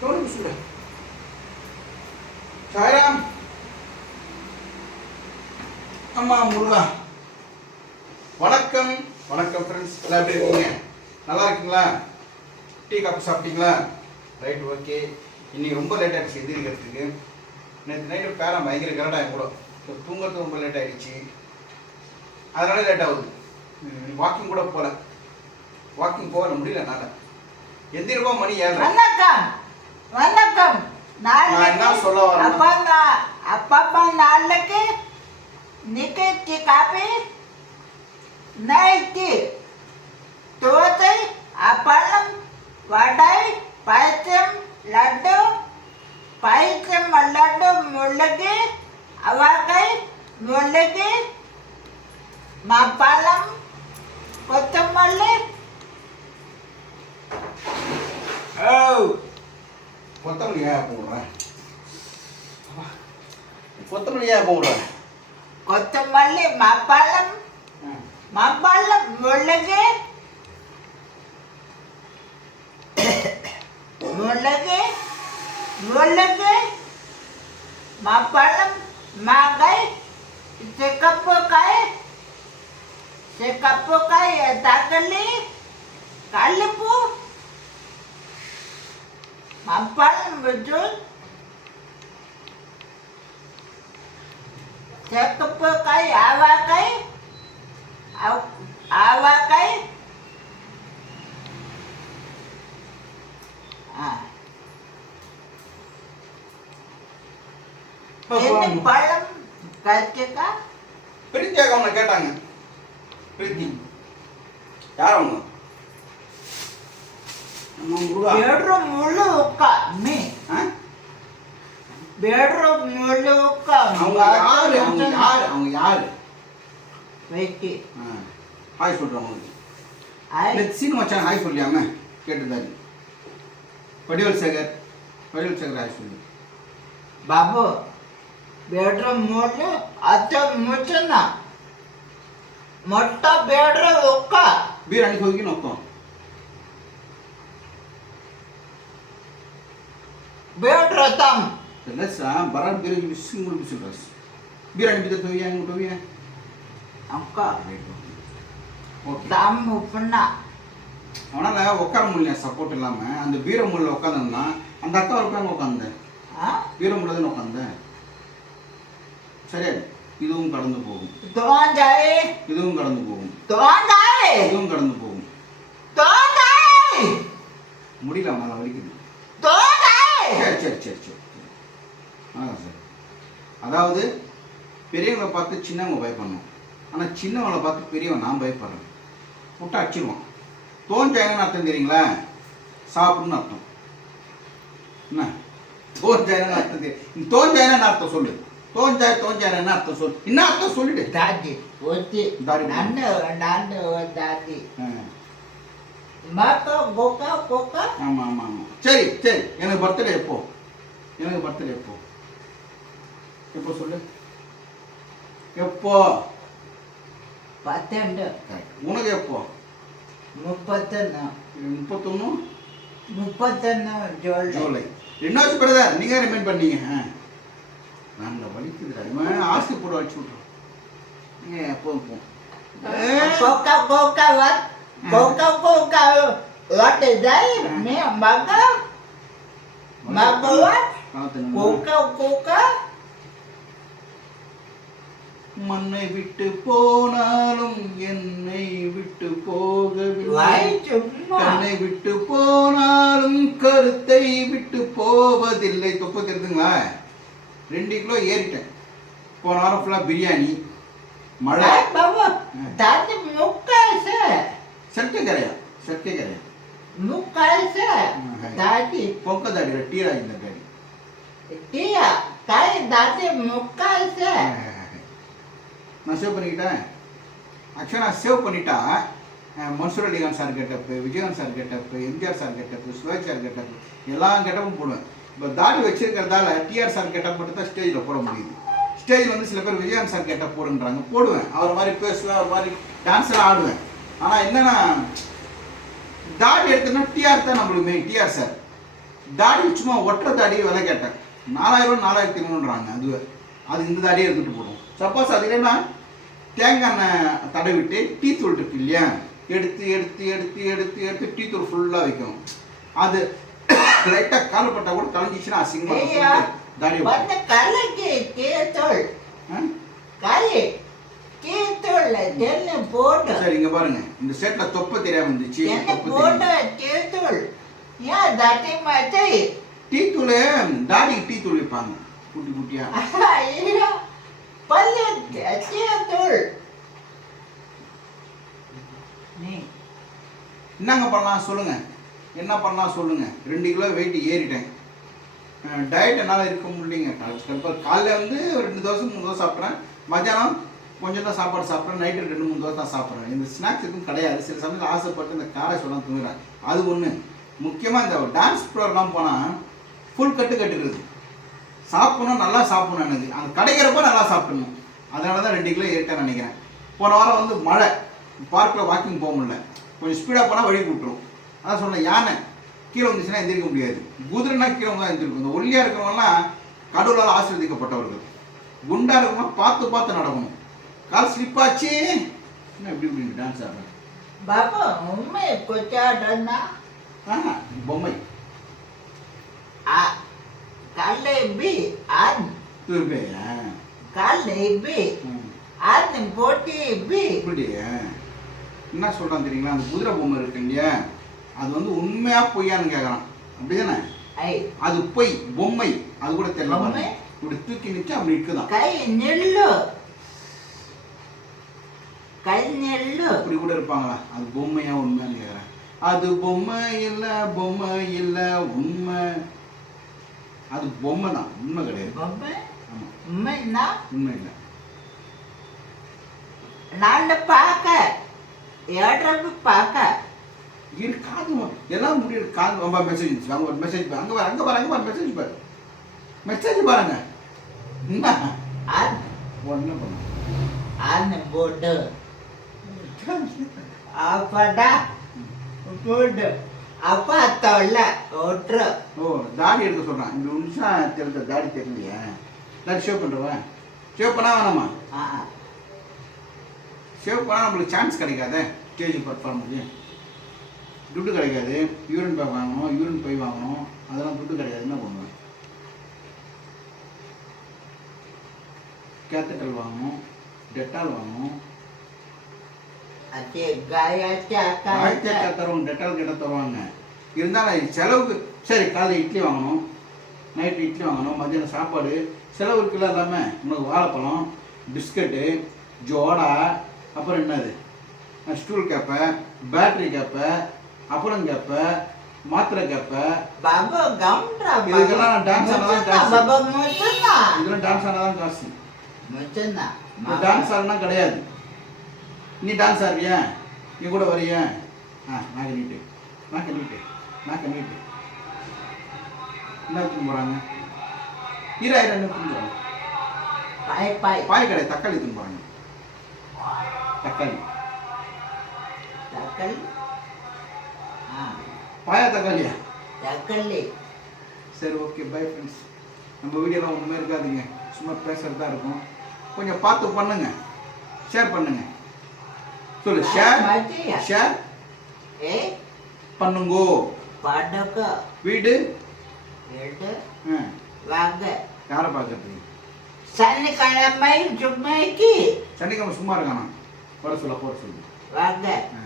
Doğru mu Sure? Sairam. அம்மா முருகா. வணக்கம். வணக்கம் ஃப்ரெண்ட்ஸ் எல்லாம் எப்படி இருக்கீங்க? நல்லா இருக்கீங்களா? டீ காஃபி சாப்பிட்டீங்களா? Right okay. இன்னைக்கு ரொம்ப லேட் ஆகிடுச்சு எந்திரிக்கிறதுக்கு. நேற்று நைட்டு பேரன் பயங்கர கரெக்டாக கூட. இப்போ தூங்குறது ரொம்ப லேட் ஆகிடுச்சு அதனால லேட் ஆகுது. வாக்கிங் கூட போகல வாக்கிங் போகல முடியல என்னால். எந்திரமா மணி ஏழரை. வணக்கம். நான் சொல்ல வரேன்னா- அப்பா அப்பா நாளைக்கு நிக்கி காப்பி நைட்டி தோசை அப்பளம் வடை பாயசம் லட்டு பாயசம் லட்டு முள்ளகி அவக்காய் முள்ளகி மாப்பழம் கொத்தமல்லி. ஓ கொத்தமல்லி ஏன் போடுறேன் கொத்தமல்லி ஏன் போடுறேன் கொத்தமல்லி மாப்பழம் மாப்பழம் முள்ளகி முள்ளகி முள்ளகி மாப்பழம் மாங்காய் சிக்கப்புக்காய் சிக்கப்புக்காய் தக்காளி கல்லுப்பு மாப்பழம் ஜூஸ் சிக்கப்புக்காய் ஆவாக்காய் ஆவ்- ஆவாக்காய் ஆ என்ன பழம் கத்திரிக்காய் பிரீத்தி அக்கா அவனை கேட்டாங்க பிரீத்தி யார் அவங்க நம்ம முருகா bedroom முழு உக்கா மீ ஆ? ಬೇಡ್ರ ಮೂಲಕ அவங்க யாரு அவங்க யாரு அவங்க யாரு வைக்கி ஹாய் சொல்கிறேன் அவங்களுக்கு சீன் மச்சான் ஹாய் சொல்லியாம கேட்டுதாரு வடிவல் சேகர் வடிவல் சேகர் ஹாய் சொல்லு பாபு ಬೇಡ್ರ ಮೂಲ ಅತ್ತ ಮುಚ್ಚನ ಮೊಟ್ಟ ಬೇಡ್ರ ಒಕ್ಕ ಬೀರಾಣಿ ಹೋಗಿ ನೋಡ್ಕೊ ಬೇಡ್ರ ತಮ್ಮ Sasa barang biar jadi single business. Biar kita tahu yang udah ya. Angka. Okay தாம் பண்ணா அவனால் உட்கார முடியல சப்போர்ட் இல்லாமல் அந்த பீரமுள்ள உட்காந்துருந்தா அந்த அக்கா இருக்காங்க உட்காந்தேன் பீரமுள்ள தான் உட்காந்தேன் சரியா இதுவும் கடந்து போகும் இதுவும் கடந்து போகும் இதுவும் கடந்து போகும் முடியல அவனால் வலிக்குது சரி சரி சரி சரி வணக்கம் சார் அதாவது பெரியவங்களை பார்த்து சின்னவங்க பயப்படணும். ஆனால் சின்னவங்களை பார்த்து பெரியவன் நான் பயப்படுறேன். விட்டு அடிச்சிருவான். தோன்ஜாயின்னு அர்த்தம் தெரியுங்களா? சாப்பிடுன்னு அர்த்தம். என்ன? தோன்ஜாயின்னு அர்த்தம் தெரியும் தோன்ஜாயின்னு அர்த்தம் சொல்லு. தோஞ்சாய் தோஞ்சாய் என்ன அர்த்தம் சொல்லு. என்ன அர்த்தம் சொல்லிடு. தாதி ஒத்தி. ரெண்டு நண்டு தாதி மாக்கா கோக்கா கோக்கா. ஆமாம் ஆமாம் ஆமாம் சரி சரி. எனக்கு பர்த்டே எப்போ எனக்கு பர்த்டே எப்போ இப்போ சொல்லு? எப்போ? பத்தெண்டு. உனக்கு எப்போ? முப்பத்தொன்னு. முப்பத்தொன்னு? முப்பத்தொன்னு பண்ணீங்க? நாங்கள் வலிக்குது இவன் ஆசி போட வச்சு விட்றோம் நீங்கள் எப்போ போம் கோக்கா கோக்கா வாட் கோக்கா கோக்கா வாட் மண்ணை விட்டு போனாலும் என்னை விட்டு போகவில்லை. கண்ணை விட்டு போனாலும் கருத்தை விட்டு போவதில்லை. தொப்பை தெரியுதுங்களா ரெண்டு கிலோ ஏறிட்டேன். போன வாரம் ஃபுல்லாக பிரியாணி மழை. சட்டை கரையா? சட்டை கரையா? பொங்க தாடி டீரா இந்த காடி டீயா? காய் தாத்தி முக்கால் சார் நான் சேவ் பண்ணிக்கிட்டேன். ஆக்சுவலாக நான் சேவ் பண்ணிட்டா Mansoor Ali Khan sir getup Vijayakanth sir getup MGR sir getup sewage sir getup எல்லா கெட்டப்பும் போடுவேன். இப்போ தாடி வச்சிருக்கிறதால டிஆர் சார் கெட்டப் மட்டும் தான் ஸ்டேஜில் போட முடியுது. ஸ்டேஜில் வந்து சில பேர் விஜயகாந்த் சார் கெட்டப் போடுன்றாங்க. போடுவேன். அவர் மாதிரி பேசுவேன் அவர் மாதிரி டான்ஸ்லாம் ஆடுவேன். ஆனால் என்னென்னா தாடி எடுத்தோன்னா டிஆர் தான் நம்மளுக்கு மெயின் டிஆர் சார் தாடி சும்மா ஒற்றை தாடி விலை கேட்டேன். நாலாயிரம் நாலாயிரத்தி மூணுன்றாங்க அது அது இந்த தாடியே இருந்துட்டு போடுவோம். சப்போஸ் அது என்னன்னா தேங்காய் எண்ணெய் தடவிட்டு டீ தூள் இருக்கு இல்லையா எடுத்து எடுத்து எடுத்து எடுத்து எடுத்து டீ தூள் ஃபுல்லாக வைக்கணும். அது லைட்டாக காலப்பட்டா கூட கலைஞ்சிச்சுன்னா அசிங்கமாக. தாடி வந்து கலைக்கு கீழ்த்தோள் ஆ? கலை கீழ்த்தோள் என்ன போட்டு. சரி இங்க பாருங்க. இந்த செட்ல தொப்பை தெரியாம இருந்துச்சு. போட்டு தெரியாம கீழ்த்தோள் ஏன் தட்டி மாட்டே டீ தூள் தாடிக்கு டீ தூள் வைப்பாங்க. குட்டி குட்டியா. ஐயோ பல்லு நீ என்னங்க பண்ணலாம் சொல்லுங்க. என்ன பண்ணலாம் சொல்லுங்க. ரெண்டு கிலோ வெயிட் ஏறிட்டேன். டயட் என்னால் இருக்க முடியலைங்க. காலைல வந்து ரெண்டு தோசை மூணு தோசை சாப்பிட்றேன். மத்தியானம் கொஞ்சம் தான் சாப்பாடு சாப்பிட்றேன். நைட்டு ரெண்டு மூணு தோசை தான் சாப்பிட்றேன். இந்த ஸ்நாக்ஸ் எதுவும் கிடையாது. சில சமயத்தில் ஆசைப்பட்டு இந்த காரை சொல்லாம் தூங்குறேன். அது ஒன்று முக்கியமாக இந்த டான்ஸ் ப்ரோக்ராம் போனால் ஃபுல் கட்டு கட்டுறது சாப்பிடணும் நல்லா சாப்பிடணும் எனக்கு. அந்த கிடைக்கிறப்ப நல்லா சாப்பிடணும். அதனால தான் ரெண்டு கிலோ ஏறிட்டேன்னு நினைக்கிறேன். போன வாரம் வந்து மழை. பார்க்கில் வாக்கிங் போக முடியல. கொஞ்சம் ஸ்பீடாக போனால் வழி விட்டுரும் அதான் சொன்னேன் யானை கீழே வந்துச்சுன்னா எந்திரிக்க முடியாது. குதிரைனா கீழே தான் எந்திரிக்கும். இந்த ஒல்லியாக இருக்கிறவங்கலாம் கடவுளால் ஆசீர்வதிக்கப்பட்டவர்கள். குண்டா இருக்கிறவங்க பார்த்து பார்த்து நடக்கணும். கால் ஸ்லிப் ஆச்சு. என்ன இப்படி இப்படி டான்ஸ் ஆடுறேன் பாபா உண்மை கொச்சாடுறா ஆஹா பொம்மை. கல்லை பி அன். திருப்பேயா கல்லை பி ம். அன் போட்டி இப்படி என்ன சொல்றான் தெரியுங்களா? அந்த குதிரை பொம்மை இருக்கு இல்லையா? அது வந்து உண்மையா பொய்யான்னு கேட்கறான் அப்படிதானே? அது பொய் பொம்மை. அது கூட தெரியல. இப்படி தூக்கி நிச்சு அப்படி இருக்குதான் கை நெல்லு. கை நெல்லு. அப்படி கூட இருப்பாங்களா? அது பொம்மையா உண்மையான்னு கேட்கறேன் அது பொம்மை இல்ல பொம்மை இல்ல உண்மை. அது பொம்மை தான் உண்மை கிடையாது. பொம்மை? உண்மைன்னா? உண்மை இல்லை நாள பார்க்க ஏடுறது பார்க்க இரு காது எல்லாம் முடியாது காது ரொம்ப மெசேஜ் அங்க ஒரு மெசேஜ் அங்க வர அங்க வர அங்க வர மெசேஜ் பாரு. மெசேஜ் பாருங்க. என்ன? ஒண்ணு பண்ணு அன் போட்டு. அப்படா. போட்டு. அப்பா தொல்ல. ஒற்று. ஓ தாடி எடுக்க சொல்றான். இந்த நிமிஷம் தெரிஞ்ச தாடி தெரியலையே. தாடி ஷேவ் பண்ணுறவன் ஷேவ் பண்ணா வேணாமா? ஆ ஷேவ் பண்ணால் நம்மளுக்கு சான்ஸ் கிடைக்காதே? ஸ்டேஜ் பர்ஃபார்முக்கு துட்டு கிடைக்காது. யூரின் பை வாங்கணும் யூரின் பை வாங்கணும். அதெல்லாம் துட்டு கிடையாது என்ன பண்ணுவேன்? கேத்தட்டல் வாங்கணும் டெட்டால் வாங்கணும். தருவாங்க டெட்டால் கிட்ட தருவாங்க. இருந்தாலும் செலவுக்கு சரி காலைல இட்லி வாங்கணும். நைட்டு இட்லி வாங்கணும் மத்தியானம் சாப்பாடு செலவு இருக்குல்ல எல்லாமே. உனக்கு வாழைப்பழம் பிஸ்கட்டு ஜோடா அப்புறம் என்னது? ஸ்டூல் கேப்பை பேட்டரி கேப்பை அப்புறம் கேப்பை மாத்திரை கேப்பை. இதுக்கெல்லாம் dance ஆனாதான் காசு. இதெல்லாம் டான்ஸ் ஆனாதான் காசு டான்ஸ் ஆடினா கிடையாது. நீ டான்ஸ் ஆடுறியா நீ கூட வரியா? ஆ நாக்க நீட்டு நாக்க நீட்டு நாக்க நீட்டு என்ன எடுத்துன்னு போகிறாங்க ஈரா ஈரா என்ன எடுத்துன்னு போகிறாங்க பாய் பாய். பாய் கடை தக்காளி எடுத்துன்னு போகிறாங்க தக்காளி. தக்கல் ஆ. பாயா தக்காளியா? தக்கல்லி சரி ஓகே பை ஃப்ரெண்ட்ஸ் நம்ம வீடியோலாம் ஒன்றுமே இருக்காதுங்க. சும்மா பேசுறது தான் இருக்கும். கொஞ்சம் பார்த்து பண்ணுங்க. ஷேர் பண்ணுங்க. சொல்லு ஷேர் ஷேர் ஏ பண்ணுங்கோ. படக்க வீடு ஆ, வாங்க. யாரை பார்க்கறதுக்கு சனிக்கிழமை சும்மைக்கு சனிக்கிழமை சும்மா இருக்கானா? வர சொல்ல போட சொல்லு. வாங்க. ஆ,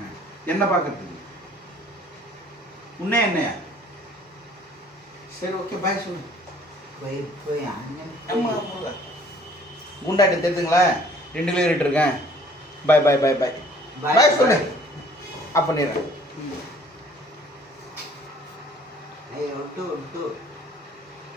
என்ன பார்க்கறதுக்கு உன்னே என்னையா? சரி ஓகே பாய் சொல்லு. போய் போய் அண்ணன் குண்டாட்டு தெரிஞ்சுங்களா ரெண்டு கிலோ ஏறிட்டு இருக்கேன். பாய் பாய் பாய் பாய் பாய் சொல்லு. அப்ப பண்ணிடுறேன். ஐயோ டூ டூ